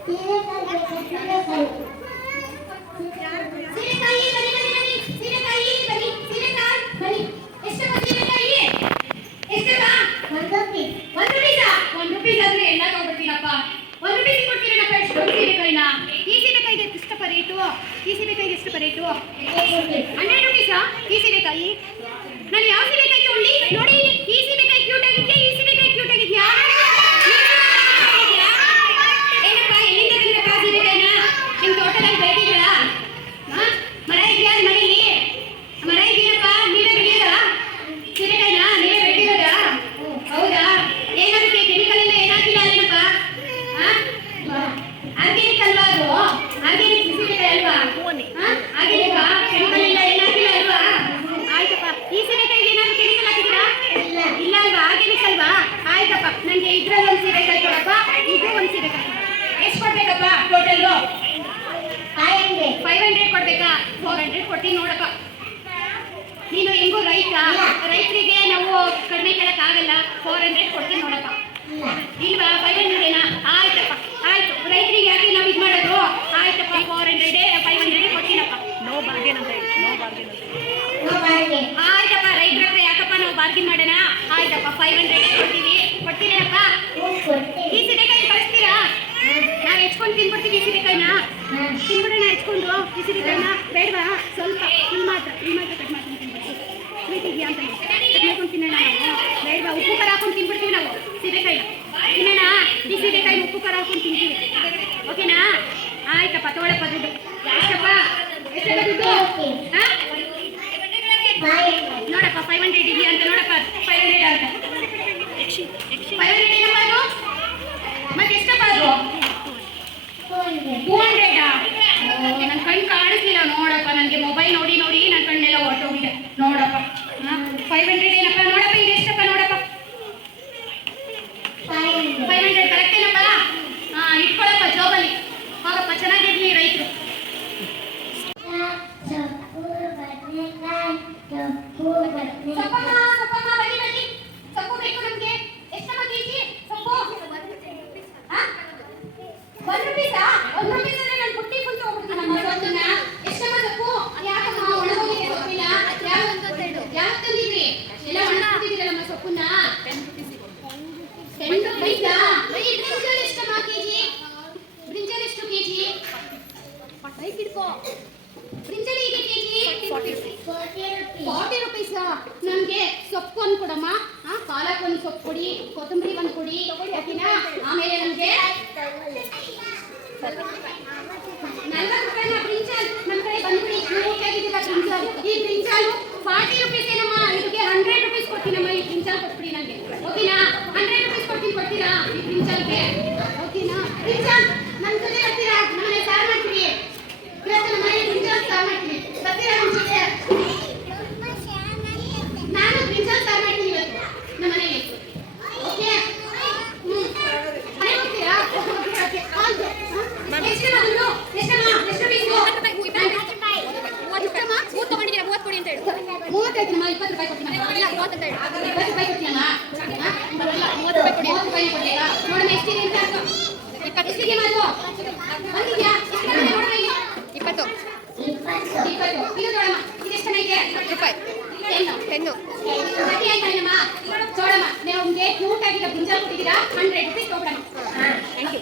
ಈ ಸೀರೆಕಾಯಿಗೆ ಎಷ್ಟು ರೇಟು? 100 ರುಪೀಸಾ? ಈ ಸೀರೆಕಾಯಿ ನಾನು ಯಾವ ಸೀರೆಕಾಯಿ ತಗೊಳ್ಳಿ? ನೋಡಿ, ಈ ಸೀರೆಕಾಯಿ ಕ್ಯೂಟ್ ಆಗಿದೆಯಾ? ಈ ಸೀರೆಕಾಯಿ ಕ್ಯೂಟ್ ಆಗಿದೆಯಾ? ಏನಪ್ಪ, ಎಲ್ಲಿಂದ ತಂದ್ರಪ್ಪ ಸೀರೆಕಾಯಿನ? ನಿಮ್ಮ ತೋಟದಲ್ಲಿ ಬೆಳೆದಿದ್ದೀರಾ? ಮರ ಇದೆಯಾ ಮನೆಯಲ್ಲಿ? ಮರ ಇದೆಯಪ್ಪ, ನೀವೇ ಬೆಳೆಯೋದಾ ಸೀರೆಕಾಯಿನ? ನೀವೇ ಬೆಳೆದಿರೋದಾ? ಹೌದಾ? ಏನಾಗುತ್ತೆ? ಕೆಮಿಕಲ್ ಎಲ್ಲ ಏನಾಗಿಲ್ಲ ಏನಪ್ಪ? ಆರ್ಗ್ಯಾನಿಕ್ ಅಲ್ವಾ ಅದು? ಆರ್ಗ್ಯಾನಿಕ್ ಸೀರೆಕಾಯಿ ಅಲ್ವಾ? ಆರ್ಗ್ಯಾನಿಕ್ ಕೆಮಿಕಲ್ ಎಲ್ಲ ಏನಾಗಿಲ್ಲ ಅಲ್ವಾ? ಆಯ್ತಪ್ಪ. ಈ ಸೀರೆಕಾಯಿಗೆ ಏನಾದ್ರು ಕೆಮಿಕಲ್ ಹಾಕಿದ್ದೀರಾ? ಇಲ್ಲ ಅಲ್ವಾ? ಆರ್ಗ್ಯಾನಿಕ್ ಅಲ್ವಾ? ಆಯ್ತಪ್ಪ, ನನಗೆ ಇದ್ರಲ್ಲಿ ಒಂದು ಸೀರೆಕಾಯಿ ಕೊಡಪ್ಪ, ಇದು ಒಂದು ಸೀರೆಕಾಯಿ. ಎಷ್ಟು ಕೊಡ್ಬೇಕಪ್ಪ ಟೋಟಲ್? 500 ಕೊಡ್ಬೇಕಾ? 400 ಕೊಡ್ತೀನಿ ನೋಡಪ್ಪ. ನೀನು ಹೆಂಗೋ ರೈತರಿಗೆ ನಾವು ಕಡಿಮೆ ಕೇಳಕ್ಕಾಗಲ್ಲ. 400 ಕೊಡ್ತೀನಿ ನೋಡಪ್ಪ. ಇಲ್ವಾ? 500 ಏನಾ? ಆಯ್ತಪ್ಪ, ಆಯ್ತು. ರೈತರಿಗೆ ಯಾಕೆ ನಾವು ಇದು ಮಾಡೋದು? ಆಯ್ತಪ್ಪ, 400 500 ಕೊಡ್ತೀನಪ್ಪ. ನೋ ಬಾರ್ಗೇನ್ ಅಂತ ಹೇಳಿ. ಆಯ್ತಪ್ಪ, ರೈತರ ಹತ್ರ ಯಾಕಪ್ಪ ನಾವು ಬಾರ್ಗಿನ್ ಮಾಡೋಣ? ಆಯ್ತಪ್ಪ, 500 ಕೊಡ್ತೀವಿ. ಕೊಡ್ತೀರಪ್ಪ? ಈ ಸೀರೆಕಾಯಿ ಕಳಿಸ್ತೀರಾ? ನಾವು ಹೆಚ್ಕೊಂಡು ತಿನ್ಬಿಡ್ತೀವಿ ಈ ಸೀರೆಕಾಯಿನ. ತಿನ್ಬಿಡೋಣ ಹೆಚ್ಕೊಂಡು ಈ ಸೀರೆಕಾಯಿನ. ಬೇಡವಾ? ಸ್ವಲ್ಪ ಇಲ್ಲಿ ಮಾತ್ರ ಕಟ್ ಮಾಡ್ಕೊಂಡು ತಿನ್ಬಿಡ್ತೀವಿ. ಸ್ವೀಟ್ ಇದೆಯಾ ಅಂತ ಕಟ್ ಮಾಡ್ಕೊಂಡು ತಿನ್ನೋಣ ನಾವು. ಬೇಡವಾ? ಉಪ್ಪು ಖಾರ ಹಾಕೊಂಡು ತಿನ್ಬಿಡ್ತೀವಿ ನಾವು ಸೀರೆಕಾಯಿನ. ತಿನ್ನೋಣ ಈ ಸೀರೆಕಾಯಿನ, ಉಪ್ಪು ಖಾರ ಹಾಕೊಂಡು ತಿಂತೀವಿ. ಓಕೆನಾ? ಆಯ್ತಪ್ಪ, ತಗೊಳಪ್ಪ ದುಡ್ಡು. ಎಷ್ಟಪ್ಪ? ಎಷ್ಟೆಲ್ಲ ದುಡ್ಡು? ನೋಡಪ್ಪ, 500 ಇದೆಯಾ ಅಂತ ನೋಡಪ್ಪ. 500 ಅಂತ. 500 ಏನಪ್ಪ ಅದು? ಮತ್ತೆ ಎಷ್ಟಪ್ಪ ಅದು? 200. ನನ್ನ ಕಣ್ಣು ಕಾಣಿಸ್ಲಿಲ್ಲ ನೋಡಪ್ಪ. ನನಗೆ ಮೊಬೈಲ್ ನೋಡಿ ನೋಡಿ ನನ್ನ ಕಣ್ಣೆಲ್ಲ ಹೊರಟೋಗಿದೆ ನೋಡಪ್ಪ. 500 ಏನಪ್ಪ? ನೋಡಪ್ಪ, ಇದು ಎಷ್ಟಪ್ಪ? ನೋಡಪ್ಪ, 500 ಕರೆಕ್ಟ್ ಏನಪ್ಪ? ಇಟ್ಕೊಳಪ್ಪ ಜೋಬಲ್ಲಿ. ಹೋಗಪ್ಪ, ಚೆನ್ನಾಗಿರ್ಲಿ ರೈತರು. ಸೊಪ್ಪಮ್ಮ, ಬನ್ನಿ. ಸೊಪ್ಪು ಬೇಕು ನಮ್ಗೆ. ಎಷ್ಟಮ್ಮ ಕೆಜಿ ಸೊಪ್ಪು? 1 ರೂಪೀಸಾ? 1 ರೂಪೀಸ್ ಅಂದ್ರೆ ನಾನು ಪುಟ್ಟಿ ಕುಂತು ಹೋಗ್ಬಿಡ್ತೀನಮ್ಮ ಸೊಪ್ಪನ್ನ. ಎಷ್ಟಮ್ಮ ಸೊಪ್ಪು? ಯಾಕಮ್ಮ ಒಣಗೋಗಿದೆ ಸೊಪ್ಪಿನ? ಯಾವ ತಂದಿದ್ರಿ? ಎಲ್ಲ ಒಣಗ್ತಿದ್ದೀರಲ್ಲಮ್ಮ ಸೊಪ್ಪನ್ನ. 10 ರೂಪೀಸಾ? ಬ್ರಿಂಜಾಲ್ ಎಷ್ಟಮ್ಮ ಕೆಜಿ? ಬ್ರಿಂಜಾಲ್ ಎಷ್ಟು ಕೆಜಿ? ಬ್ರಿಂಜಾಲ್ ಈಗ ಕೆಜಿ 40 ರೂಪೀಸಾ? ನನಗೆ ಸೊಪ್ಪು ಒಂದು ಕೊಡಮ್ಮ. ಪಾಲಕ್ ಒಂದು ಸೊಪ್ಪು ಕೊಡಿ, ಕೊತ್ತಂಬರಿ ಒಂದು ಕೊಡಿ, ಓಕೆನಾ? ಆಮೇಲೆ ನನಗೆ 40 ರೂಪಾಯಿನ ಬ್ರಿಂಜಾಲ್ ನಮ್ಮ ಕಡೆ ಬಂದ್ಬಿಡಿ. ಕ್ಯೂಟ್ ಆಗಿದ್ದಿಲ್ಲ ಬ್ರಿಂಜಾಲ್. ಈ ಬ್ರಿಂಜಾಲ್ 40 ರೂಪೀಸ್ ಏನಮ್ಮ? ಇದಕ್ಕೆ 100 ರೂಪೀಸ್ ಕೊಡ್ತೀನಮ್ಮ. ಈ ಬ್ರಿಂಜಾಲ್ ಕೊಟ್ಬಿಡಿ ನನಗೆ, ಓಕೆನಾ? 100 ರೂಪೀಸ್ ಕೊಡ್ತೀನಿ, ಕೊಡ್ತೀರಾ ಈ ಬ್ರಿಂಜಾಲ್ಗೆ? ಓಕೆನಾ? ಬ್ರಿಂಜಾಲ್ ನನ್ನ ಜೊತೆ ಬರ್ತೀರಾ? ನಮ್ಮನೆ ಸಾರು ಮಾಡ್ತೀವಿ ಇವತ್ತು. ನಮ್ಮ ಮನೆ ಬ್ರಿಂಜಾಲ್ ಸಾರು ಮಾಡ್ತೀವಿ, ಬರ್ತೀರಾ ನಮ್ಮ ಜೊತೆ? ನಾನು ಬ್ರಿಂಜಾಲ್ ಸಾರು ಮಾಡ್ತೀನಿ ಇವತ್ತು ನಮ್ಮ ಮನೆಯಲ್ಲಿ, ಓಕೆ? ಮನೆ ಹೋಗ್ತೀರಾ? ಎಷ್ಟಮ್ಮ ದುಡ್ಡು? ಎಷ್ಟಮ್ಮ? ಎಷ್ಟು ಪೀಸು? 30 ತಗೊಂಡಿದ್ದೀರಾ? 30 ಕೊಡಿ ಅಂತ ಹೇಳು. 30 ಆಯ್ತಮ್ಮ. 20 ರೂಪಾಯಿ ಕೊಡ್ತೀನಮ್ಮ. ಇಲ್ಲ, 30 ಅಂತ ಹೇಳು. 20 ರೂಪಾಯಿ ಕೊಡ್ತೀನಮ್ಮ. 30 ರೂಪಾಯಿ ಕೊಡಿ. 30 ರೂಪಾಯಿ ಕೊಡ್ತೀರಾ? ನೋಡಮ್ಮ ಎಷ್ಟಿದೆ ಅಂತ. ಎಷ್ಟಿದೆ ಮಾತು? ಬಂದಿದ್ಯಾ? ಎಷ್ಟು ಬಂದಿದೆ ನೋಡಮ್ಮ ಇಲ್ಲಿ? 20. ಇದು ನೋಡಮ್ಮ, ಇದು ಎಷ್ಟು ಚೆನ್ನಾಗಿದೆ? 10 ರೂಪಾಯಿ. 10. ಗಟ್ಟಿ ಆಯ್ತಾಯ್ತಮ್ಮ. ನೋಡಮ್ಮ, ನಮಗೆ ಕ್ಯೂಟ್ ಆಗಿರೋ ಬ್ರಿಂಜಾಲ್ ಕೊಟ್ಟಿದ್ದೀರಾ? 100 ರೂಪೀಸ್ ತಗೊಳಮ್ಮ. Thank you.